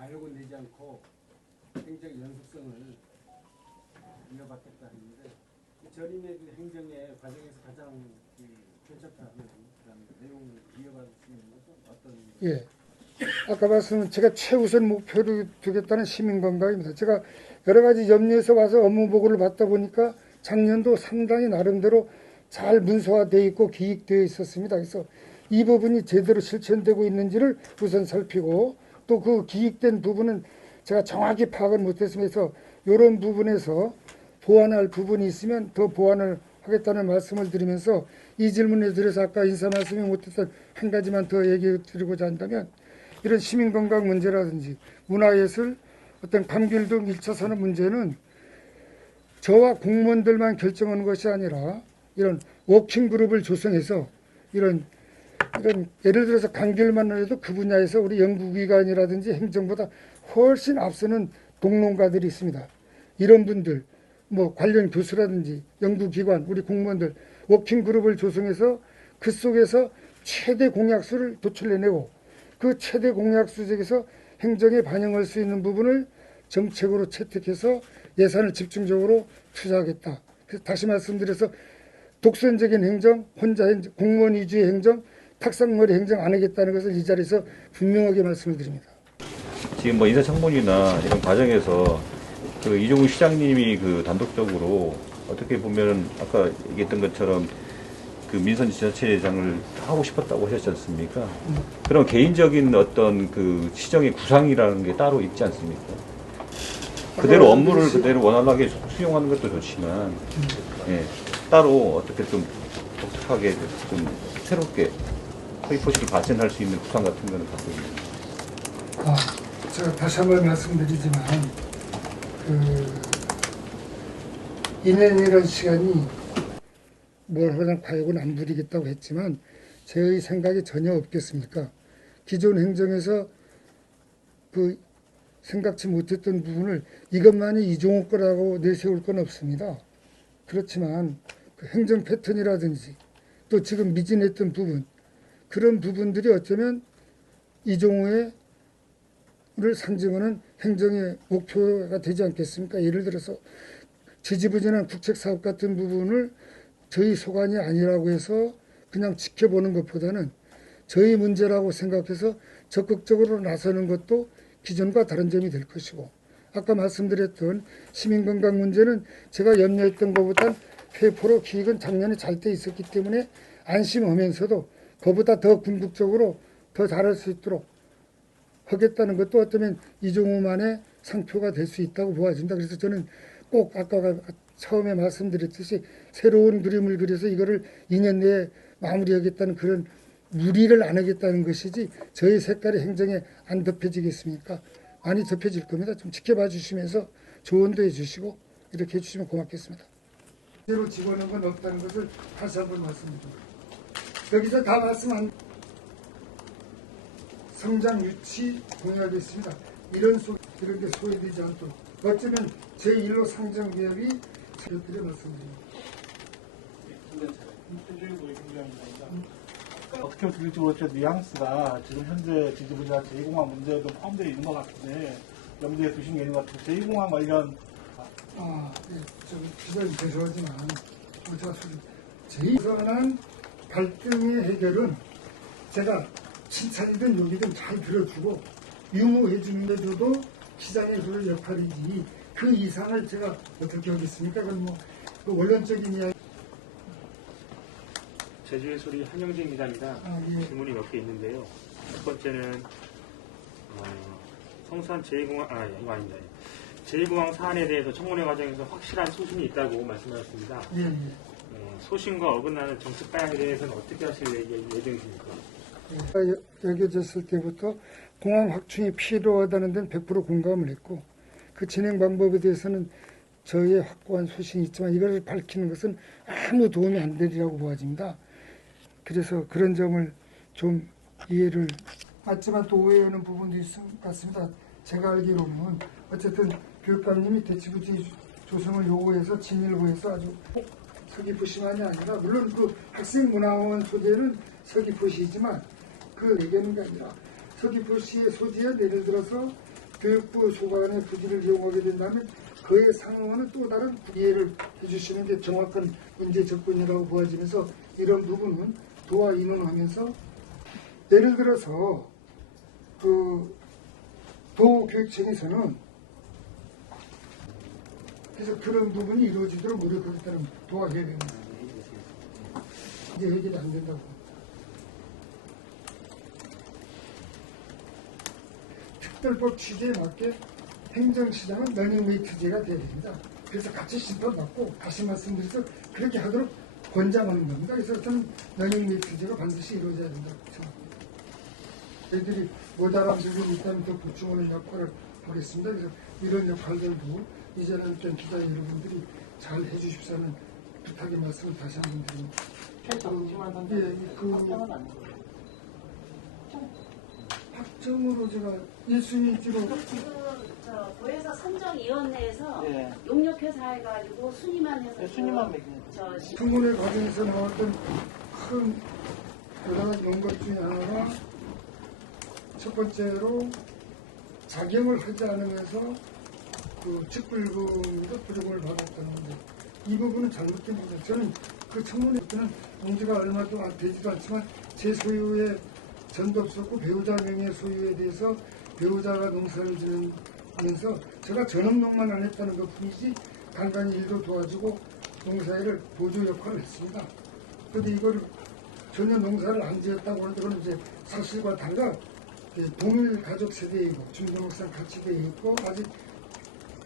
과욕은 내지 않고 행정 연속성을 이어받겠다 했는데 전임의 그 행정의 과정에서 가장 괜찮다는 그런 내용을 이어받을 수 있는 것은 어떤? 예. 아까 말씀은 제가 최우선 목표로 두겠다는 시민건강입니다. 제가 여러 가지 염려해서 와서 업무 보고를 받다 보니까 작년도 상당히 나름대로 잘 문서화되어 있고 기획되어 있었습니다. 그래서 이 부분이 제대로 실천되고 있는지를 우선 살피고 또 그 기획된 부분은 제가 정확히 파악을 못했으면서 이런 부분에서 보완할 부분이 있으면 더 보완을 하겠다는 말씀을 드리면서 이 질문에 대해서 아까 인사 말씀이 못했던 한 가지만 더 얘기해 드리고자 한다면 이런 시민건강 문제라든지 문화예술 어떤 감귤 등 1차 산업 문제는 저와 공무원들만 결정하는 것이 아니라 이런 워킹그룹을 조성해서 이런 예를 들어서 감귤만 해도 그 분야에서 우리 연구기관이라든지 행정보다 훨씬 앞서는 동론가들이 있습니다. 이런 분들 뭐 관련 교수라든지 연구기관 우리 공무원들 워킹그룹을 조성해서 그 속에서 최대 공약수를 도출해내고 그 최대 공약수 중에서 행정에 반영할 수 있는 부분을 정책으로 채택해서 예산을 집중적으로 투자하겠다. 그래서 다시 말씀드려서 독선적인 행정, 혼자 행정, 공무원 위주의 행정, 탁상머리 행정 안 하겠다는 것을 이 자리에서 분명하게 말씀을 드립니다. 지금 뭐 인사청문이나 이런 과정에서 그 이종우 시장님이 그 단독적으로 어떻게 보면은 아까 얘기했던 것처럼 그 민선지자체장을 하고 싶었다고 하셨지 않습니까? 그럼 개인적인 어떤 그 시정의 구상이라는 게 따로 있지 않습니까? 그대로 업무를 그대로 원활하게 수용하는 것도 좋지만, 예, 따로 어떻게 좀 독특하게 좀 새롭게 서귀포시를 발전할 수 있는 구상 같은 거는 갖고 있는. 제가 다시 한번 말씀드리지만, 인연이라는 시간이 뭘 하든 과욕은 안 부리겠다고 했지만 제 생각이 전혀 없겠습니까? 기존 행정에서 그 생각지 못했던 부분을 이것만이 이종호 거라고 내세울 건 없습니다. 그렇지만 그 행정 패턴이라든지 또 지금 미진했던 부분 그런 부분들이 어쩌면 이종호의 를 상징하는 행정의 목표가 되지 않겠습니까? 예를 들어서 지지부진한 국책사업 같은 부분을 저희 소관이 아니라고 해서 그냥 지켜보는 것보다는 저희 문제라고 생각해서 적극적으로 나서는 것도 기존과 다른 점이 될 것이고 아까 말씀드렸던 시민건강 문제는 제가 염려했던 것보단 회포로 기획은 작년에 잘 돼 있었기 때문에 안심하면서도 그보다 더 궁극적으로 더 잘할 수 있도록 하겠다는 것도 어쩌면 이종호만의 상표가 될 수 있다고 보아진다. 그래서 저는 꼭 아까 처음에 말씀드렸듯이 새로운 그림을 그려서 이거를 2년 내에 마무리하겠다는 그런 무리를 안 하겠다는 것이지 저희 색깔이 행정에 안 덮여지겠습니까? 많이 덮여질 겁니다. 좀 지켜봐 주시면서 조언도 해주시고 이렇게 해주시면 고맙겠습니다. 새로 집어넣은 건 없다는 것을 다시 한번 말씀드립니다. 여기서 다 말씀한 성장 유치 공약이 있습니다. 이런 게 소외되지 않도록 어쩌면 제1로 상정기업이 저희들이 말씀드립니다. 어떻게 들릴지 모르겠지만 뉘앙스가 지금 현재 지지부진한 제2공항 문제도 포함되어 있는 것 같은데 염두에 두신 게 있는 것 같아요. 제2공항 관련 네, 좀 기자님 죄송하지만 제가 제2공항 갈등의 해결은 제가 칭찬이든 욕이든 잘 들어주고 유무해 주는 데 저도 시장의 그 역할이지 그 이상을 제가 어떻게 하겠습니까? 그건 뭐 그 원론적인 이야기. 제주해수리 한영진 기자입니다. 예. 질문이 몇 개 있는데요. 첫 번째는 성수한 제2공항 이거 아닙니다. 제2공항 사안에 대해서 청문회 과정에서 확실한 소신이 있다고 말씀하셨습니다. 예. 소신과 어긋나는 정책 방향에 대해서는 어떻게 하실 예정이십니까? 여겨졌을 때부터 공항 확충이 필요하다는 데는 100% 공감을 했고 그 진행 방법에 대해서는 저희의 확고한 소신이 있지만 이것을 밝히는 것은 아무 도움이 안 되리라고 보아집니다. 그래서 그런 점을 좀 이해를 맞지만 또 오해하는 부분도 있을 것 같습니다. 제가 알기로는 어쨌든 교육감님이 대치부지 조성을 요구해서 진일보해서 아주 꼭 서귀포시만이 아니라 물론 그 학생문화원 소재는 서귀포시이지만 그 얘기하는 게 아니라 서귀포시의 소재에 예를 들어서 교육부 소관의 부지를 이용하게 된다면 그에 상응하는 또 다른 이해를 해주시는 게 정확한 문제 접근이라고 보아지면서 이런 부분은 도와 의논하면서 예를 들어서 그 도교육청에서는 그래서 그런 부분이 이루어지도록 노력하겠다는 도와줘야 됩니다. 이제 해결이 안 된다고. 특별법 취지에 맞게 행정시장은 러닝웨이트제가 돼야 됩니다. 그래서 같이 심판받고 다시 말씀드려서 그렇게 하도록 권장하는 겁니다. 그래서 저는 러닝웨이트제가 반드시 이루어져야 된다고 생각합니다. 저희들이 모자란 부분이 있다면 더 보충하는 역할을 하겠습니다. 그래서 이런 역할들도 이제는 기자 여러분들이 잘 해주십사는 부탁의 말씀을 다시 한번 드립니다. 확정으로 제가 1순위로 지금 저 도에서 선정위원회에서 용역회사 해가지고 순위만 해서 순위만 매기는 저 청문회 과정에서 나왔던 큰 대단한 연것 중에 하나가 첫 번째로 자경을 하지 않으면서 그 직불금도 부족을 받았다는 건데 이 부분은 잘못된 겁니다. 저는 그 청문회 때는 공지가 얼마도 되지도 않지만 제 소유의 전도 없었고 배우자 명의 소유에 대해서 배우자가 농사를 지으면서 제가 전업농만 안 했다는 것 뿐이지 간간히 일도 도와주고 농사일을 보조 역할을 했습니다. 그런데 이걸 전혀 농사를 안 지었다고 하는데 그건 이제 사실과 달라 동일 가족 세대이고 중등록상 같이 되어 있고 아직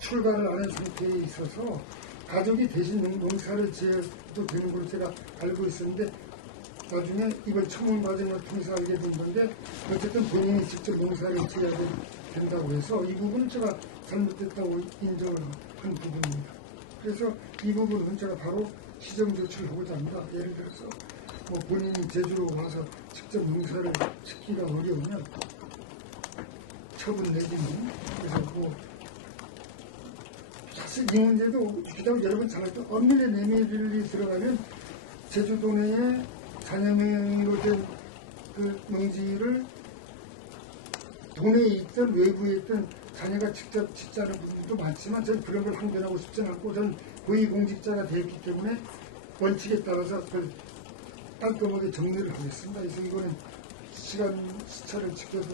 출가를 안 한 상태에 있어서 가족이 대신 농사를 지어도 되는 걸로 제가 알고 있었는데 나중에 이번 청문 과정을 통해서 알게 된 건데 어쨌든 본인이 직접 농사를 지어야 된다고 해서 이 부분은 제가 잘못됐다고 인정을 한 부분입니다. 그래서 이 부분은 제가 바로 시정 조치를 하고자 합니다. 예를 들어서 뭐 본인이 제주로 와서 직접 농사를 짓기가 어려우면 처분 내지는 그래서 뭐 사실 이 문제도 기자분 여러분 잘 알죠. 엄밀히 내밀이 들어가면 제주도 내에 자녀명의로 된 그 농지를 도내에 있든 외부에 있든 자녀가 직접 짓자는 부분도 많지만 저는 그런 걸 항변하고 싶지는 않고 저는 고위공직자가 되었기 때문에 원칙에 따라서 그걸 깔끔하게 정리를 하겠습니다. 그래서 이거는 시차를 지켜서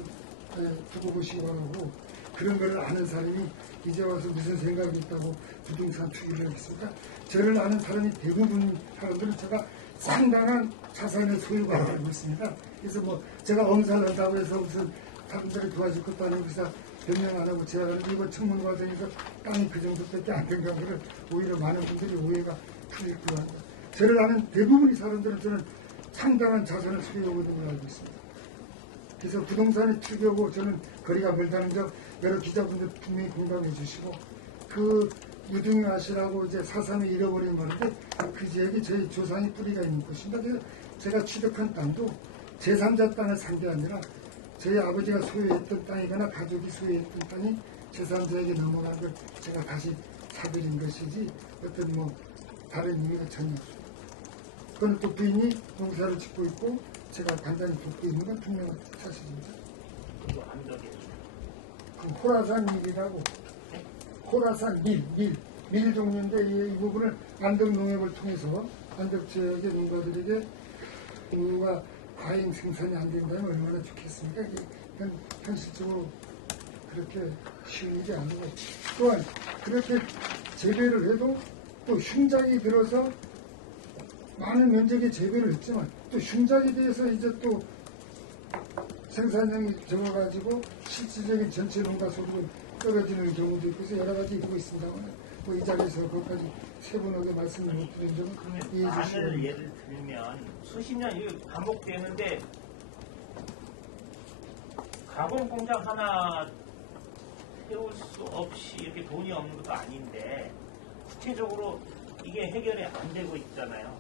두고 보시기 바라고 그런 걸 아는 사람이 이제 와서 무슨 생각이 있다고 부동산 투기를 하겠습니까? 저를 아는 사람이 대부분 사람들은 제가 상당한 자산의 소유가 알고 있습니다. 그래서 뭐 제가 엄살한다고 해서 무슨 사람들이 도와줄 것도 아니고 그래서 변명 안 하고 제가 이번 청문 과정에서 땅이 그 정도밖에 안 된 거를 오히려 많은 분들이 오해가 풀릴 것 같습니다. 저를 아는 대부분의 사람들은 저는 상당한 자산을 소유하고 있는 걸 알고 있습니다. 그래서 부동산에 투기하고 저는 거리가 멀다는 점 여러 기자분들 분명히 공감해 주시고 그 유등이 아시라고 이제 4.3에 잃어버린 건데 그 지역이 저희 조상의 뿌리가 있는 곳입니다. 그래서 제가 취득한 땅도 제3자 땅을 산 게 아니라 저희 아버지가 소유했던 땅이거나 가족이 소유했던 땅이 제3자에게 넘어간 걸 제가 다시 사들인 것이지 어떤 뭐 다른 의미가 전혀 없습니다. 그건 또 부인이 농사를 짓고 있고 제가 간단히 돕고 있는 건 분명한 사실입니다. 그 호라산 밀이라고 호라산 밀 종류인데 이 부분을 안덕 농협을 통해서 안덕 지역의 농가들에게 우가 과잉 생산이 안 된다면 얼마나 좋겠습니까? 이건 현실적으로 그렇게 쉬운 일이 아니고 또한 그렇게 재배를 해도 또 흉작이 들어서 많은 면적의 재배를 했지만 또 흉작에 대해서 이제 또 생산량이 적어가지고 실질적인 전체 농가 소득은 떨어지는 경우도 있고 해서 여러 가지 있고 있습니다만 뭐 이 자리에서 그것까지 세분하게 말씀을 못 드린 점은 이해해 주시기 마늘 예를 들면 수십 년 이게 반복되는데 가공 공장 하나 세울 수 없이 이렇게 돈이 없는 것도 아닌데 구체적으로 이게 해결이 안 되고 있잖아요.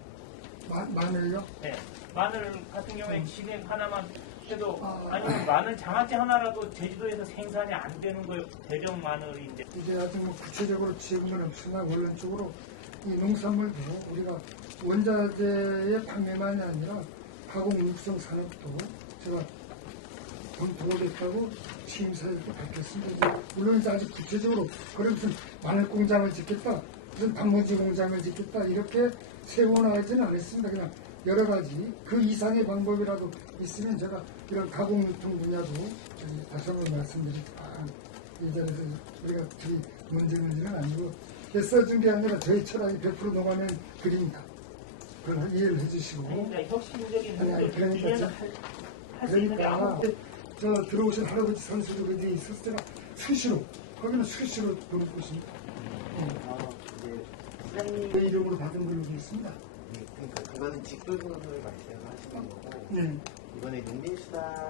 마늘요? 네. 마늘 같은 경우에 진액 하나만 해도 아니면 마늘 장아찌 하나라도 제주도에서 생산이 안 되는 거예요. 대전 마늘인데. 이제 아직 뭐 구체적으로 지금은 없으나 원론적으로 이 농산물도 우리가 원자재의 판매만이 아니라 가공 육성 산업도 제가 검토하겠다고 취임사에도 밝혔습니다. 물론 이제 아직 구체적으로 그런 무슨 마늘 공장을 짓겠다, 무슨 단무지 공장을 짓겠다 이렇게 세워나가지는 않았습니다. 그냥 여러 가지 그 이상의 방법이라도 있으면 제가 이런 가공 유통 분야도 다시 한번 말씀드리지만 예전에서 우리가 둘이 문제는 아니고 써준 게 아니라 저희 철학이 100% 녹아낸 글입니다. 그걸 이해를 해주시고. 그러니까 혁신적인 아니, 행동을 그러니까 주면 할수 있는데 아무 저 들어오신 할아버지 선수도 그제 있었을 때가 수시로 거기는 수시로 그런 곳입니다. 사장님, 그 이름으로 받은 걸로 되어 있습니다. 그러니까 그거는 직불금을 말씀하시는 거고 네. 이번에 농민수당